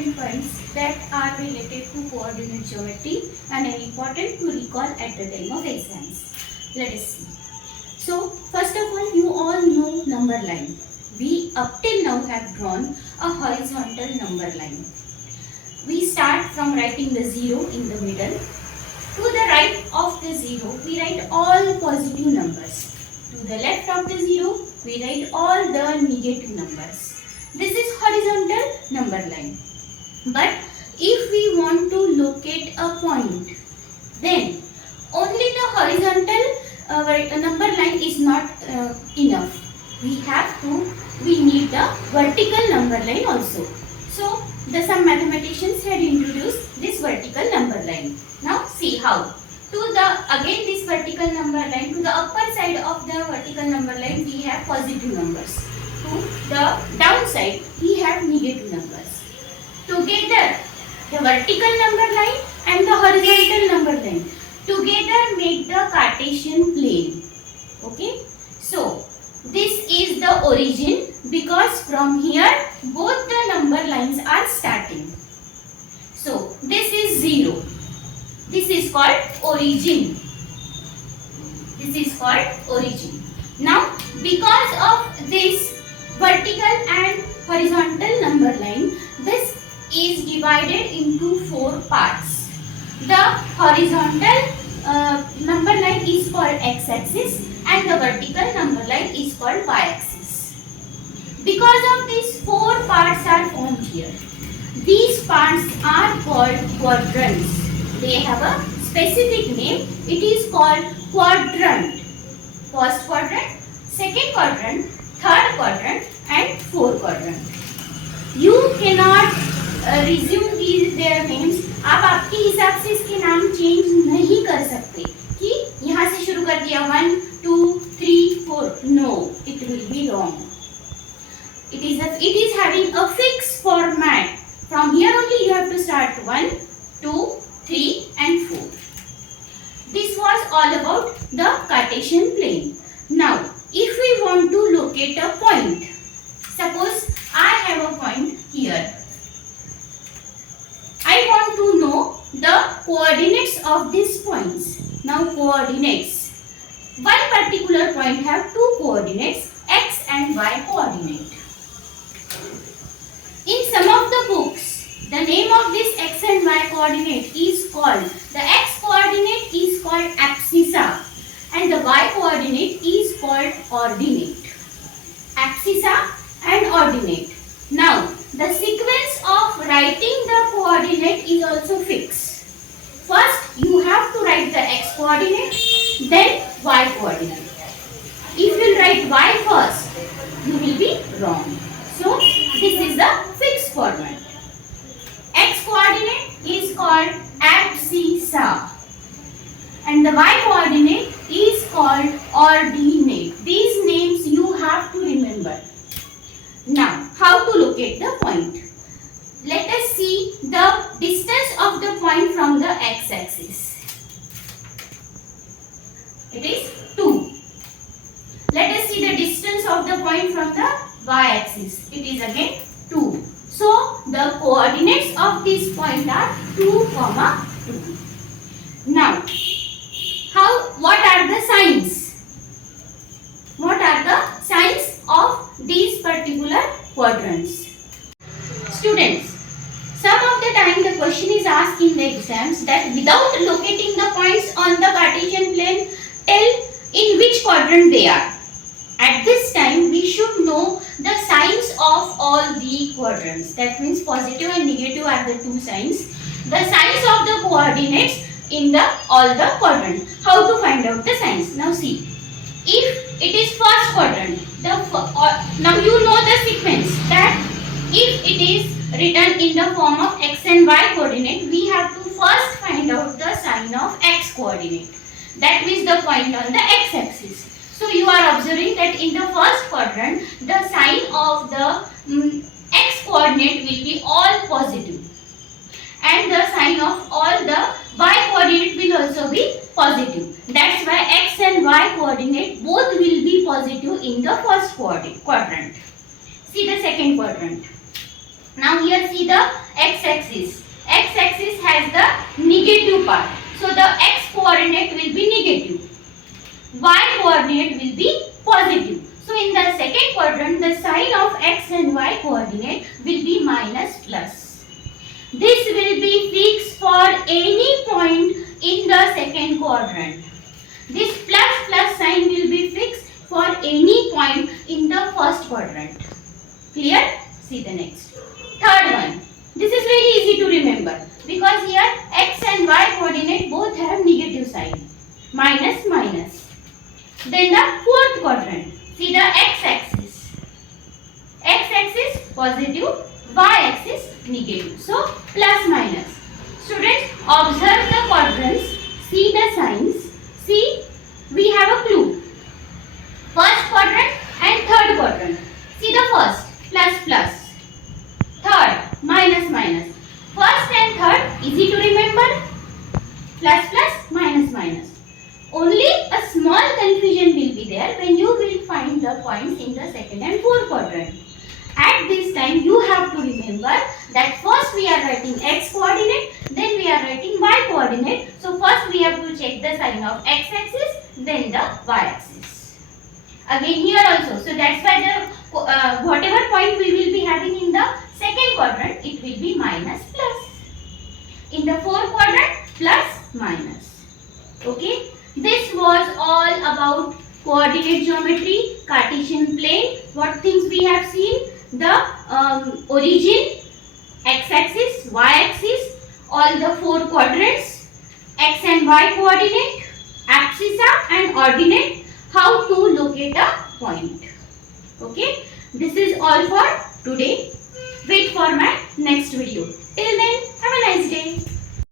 important points that are related to coordinate geometry and are important to recall at the time of exams. Let us see. So, first of all, you all know number line. We up till now have drawn a horizontal number line. We start from writing the 0 in the middle. To the right of the 0, we write all positive numbers. To the left of the 0, we write all the negative numbers. This is horizontal number line. But if we want to locate a point, then only the horizontal number line is not enough. We need the vertical number line also. So some mathematicians had introduced this vertical number line. Now see how. Again this vertical number line, to the upper side of the vertical number line we have positive numbers. To the downside we have negative numbers. Together the vertical number line and the horizontal number line together make the Cartesian plane. Okay. So this is the origin, because from here both the number lines are starting. So this is 0. This is called origin. This is called origin. Now because of this vertical and horizontal number line, this is divided into 4 parts. The horizontal number line is called x-axis and the vertical number line is called y-axis. Because of these 4 parts are formed here. These parts are called quadrants. They have a specific name. It is called quadrant. First quadrant, second quadrant, third quadrant and fourth quadrant. You cannot resume their names. आप आपके हिसाब से इसके नाम change नहीं कर सकते कि यहाँ से शुरू कर दिया 1, 2, 3, 4. No, it will be wrong. It is having a fixed format. From here only you have to start 1, 2, 3 and 4. This was all about the Cartesian plane. Now, if we want to locate a point, suppose I have a point here. I want to know the coordinates of these points. Now coordinates. One particular point have 2 coordinates, x and y coordinate. In some of the books, the name of this x and y coordinate is called, the x coordinate is called abscissa and the y coordinate is called ordinate. Abscissa and ordinate. Now, the sequence of writing the coordinate is also fixed. First, you have to write the x coordinate, then y coordinate. If you write y first, you will be wrong. So, this is the fixed format. X coordinate is called abscissa and the y coordinate is called ordinate. These names you have to remember. Now, how to locate the point? Let us see the distance of the point from the x-axis. It is 2. Let us see the distance of the point from the y-axis. It is again 2. So, the coordinates of this point are 2, 2. Now, what are the signs? What are the signs of these particular quadrants? Students, some of the time the question is asked in the exams that without locating the points on the Cartesian plane, tell in which quadrant they are. At this time, we should know the signs of all the quadrants. That means positive and negative are the 2 signs. The signs of the coordinates in all the quadrant. How to find out the signs? Now see, if it is first quadrant, now you know the sequence that if it is written in the form of x and y coordinate, we have to first find out the sign of x coordinate. That means the point on the x-axis. So you are observing that in the first quadrant, the sign of the x coordinate will be all positive. And the sign of all the y coordinate will also be positive. That's why x and y coordinate both will be positive in the first quadrant. See the second quadrant. Now here see the x-axis. X-axis has the negative part. So the x coordinate will be negative. Y coordinate will be positive. So in the second quadrant, the sign of x and y coordinate will be minus plus. This will be fixed for any point in the second quadrant. This plus sign will be fixed for any point in the first quadrant. Clear? See the next. Third one. This is very easy to remember because here x and y coordinate both have negative sign. Minus minus. Then the fourth quadrant. See the x-axis. X-axis positive, y-axis negative. So plus minus. Students, observe the quadrants. See the signs. See, we have a clue. First quadrant and third quadrant. See the first, plus plus. Third, minus minus. First and third, easy to remember. Plus plus, minus minus. Only a small confusion will be there when you will find the points in the second and fourth quadrant. At this time, you have to remember that first we are writing x coordinate, then we are writing y coordinate. So first we have to check the sign of x-axis, then the y-axis. Again here also. So that's why the whatever point we will be having in the second quadrant, it will be minus plus. In the fourth quadrant, plus minus. Okay. This was all about coordinate geometry, Cartesian plane. What things we have seen? The origin, x-axis, y-axis, all the four quadrants, x and y coordinate, abscissa and ordinate, how to locate a point. Okay, this is all for today. Wait for my next video. Till then,